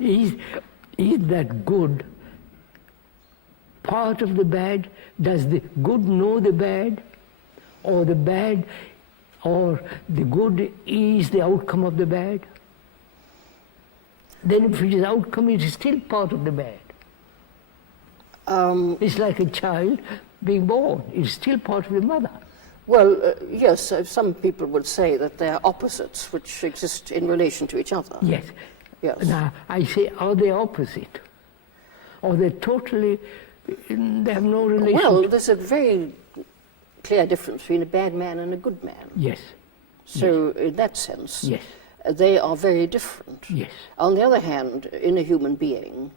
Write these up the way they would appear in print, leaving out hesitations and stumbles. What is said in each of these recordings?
Is that good part of the bad? Does the good know the bad? Or the bad, or the good is the outcome of the bad? Then if it is outcome, it is still part of the bad. It's like a child being born. It's still part of the mother. Well, yes, some people would say that they are opposites which exist in relation to each other. Yes. Yes. Now, I say, are they opposite? Or they totally, they have no relation? Well, there's a very clear difference between a bad man and a good man. Yes. So, in that sense, Yes. They are very different. Yes. On the other hand, in a human being,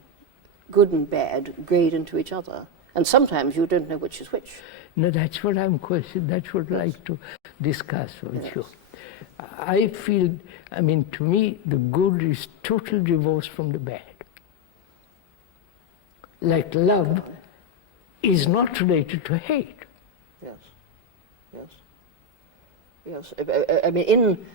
good and bad grade into each other. And sometimes you don't know which is which. No, that's what I'm questioning. That's what I'd like to discuss with you. I feel, I mean, to me, the good is totally divorced from the bad. Like love is not related to hate. Yes, yes, yes. I mean, in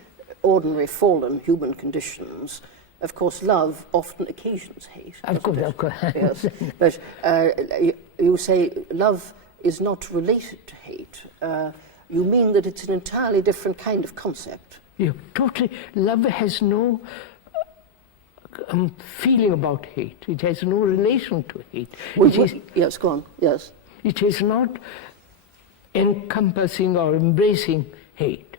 ordinary fallen human conditions, of course, love often occasions hate. Of course. Yes, but you say love is not related to hate. You mean that it's an entirely different kind of concept? Yeah, totally. Love has no feeling about hate. It has no relation to hate. Yes, go on. Yes. It is not encompassing or embracing hate.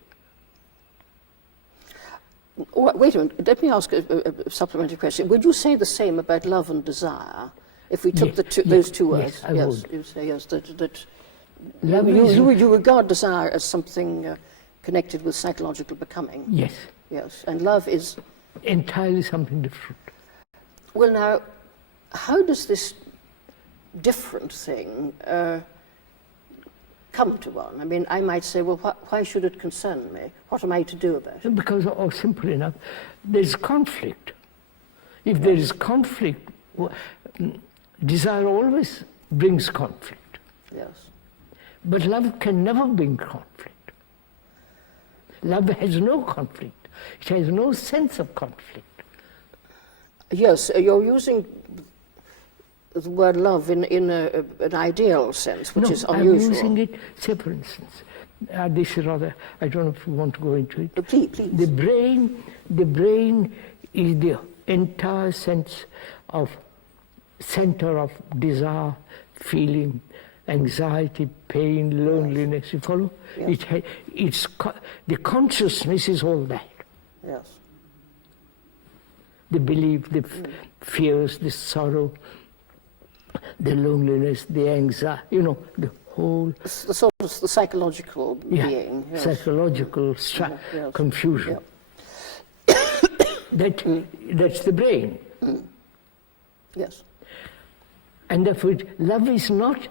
Wait a minute. Let me ask a supplementary question. Would you say the same about love and desire? If we took those two words, yes, I would. You say yes. That you regard desire as something connected with psychological becoming. Yes. Yes, and love is entirely something different. Well, now, how does this different thing come to one? I mean, I might say, well, why should it concern me? What am I to do about it? Because, simple enough, there's conflict. If there is conflict, desire always brings conflict. Yes. But love can never bring conflict. Love has no conflict. It has no sense of conflict. Yes, you're using the word love in an ideal sense, which is unusual. I'm using it, say for instance, this is rather, I don't know if you want to go into it. Please. The brain is the entire sense of center of desire, feeling, anxiety, pain, loneliness. You follow? Yes. The consciousness is all that. Yes. The belief, the fears, the sorrow, the loneliness, the anxiety, the whole... The sort of the psychological being. Yes. Psychological confusion. Yeah. That's the brain. Yes. And therefore, love is not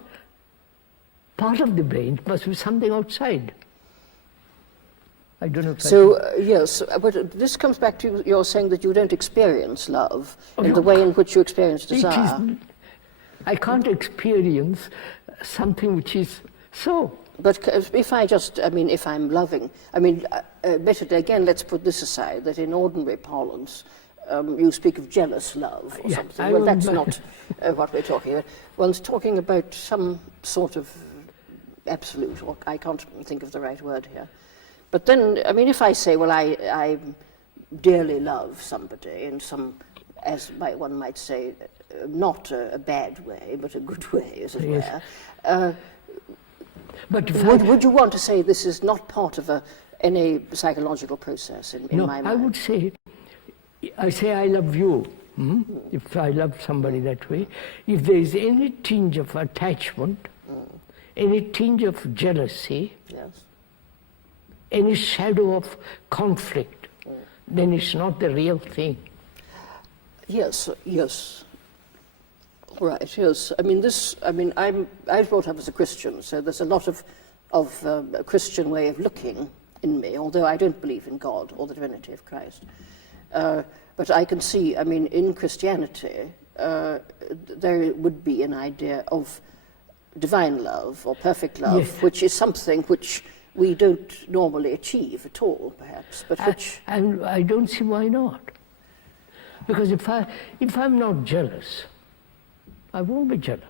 part of the brain. It must be something outside. I don't know if yes, but this comes back to your saying that you don't experience love in the way in which you experience desire. I can't experience something which is so. But if I'm loving, better again, let's put this aside, that in ordinary parlance, you speak of jealous love or something. Well, that's not what we're talking about. One's talking about some sort of absolute, or I can't think of the right word here. But then, if I say, well, I dearly love somebody in some, as one might say, not a bad way, but a good way, as it were. But would you want to say this is not part of any psychological process in my mind? I would say, I love you. If I love somebody that way, if there is any tinge of attachment, any tinge of jealousy, yes, any shadow of conflict, then it's not the real thing. Yes. Right, yes. I was brought up as a Christian, so there's a lot of a Christian way of looking in me, although I don't believe in God or the divinity of Christ. But I can see, in Christianity, there would be an idea of divine love or perfect love, which is something which we don't normally achieve at all, perhaps, but which... And I don't see why not. Because if I'm not jealous, I won't be jealous.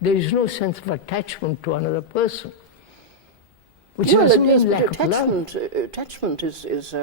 There is no sense of attachment to another person, which doesn't mean lack of love. Attachment is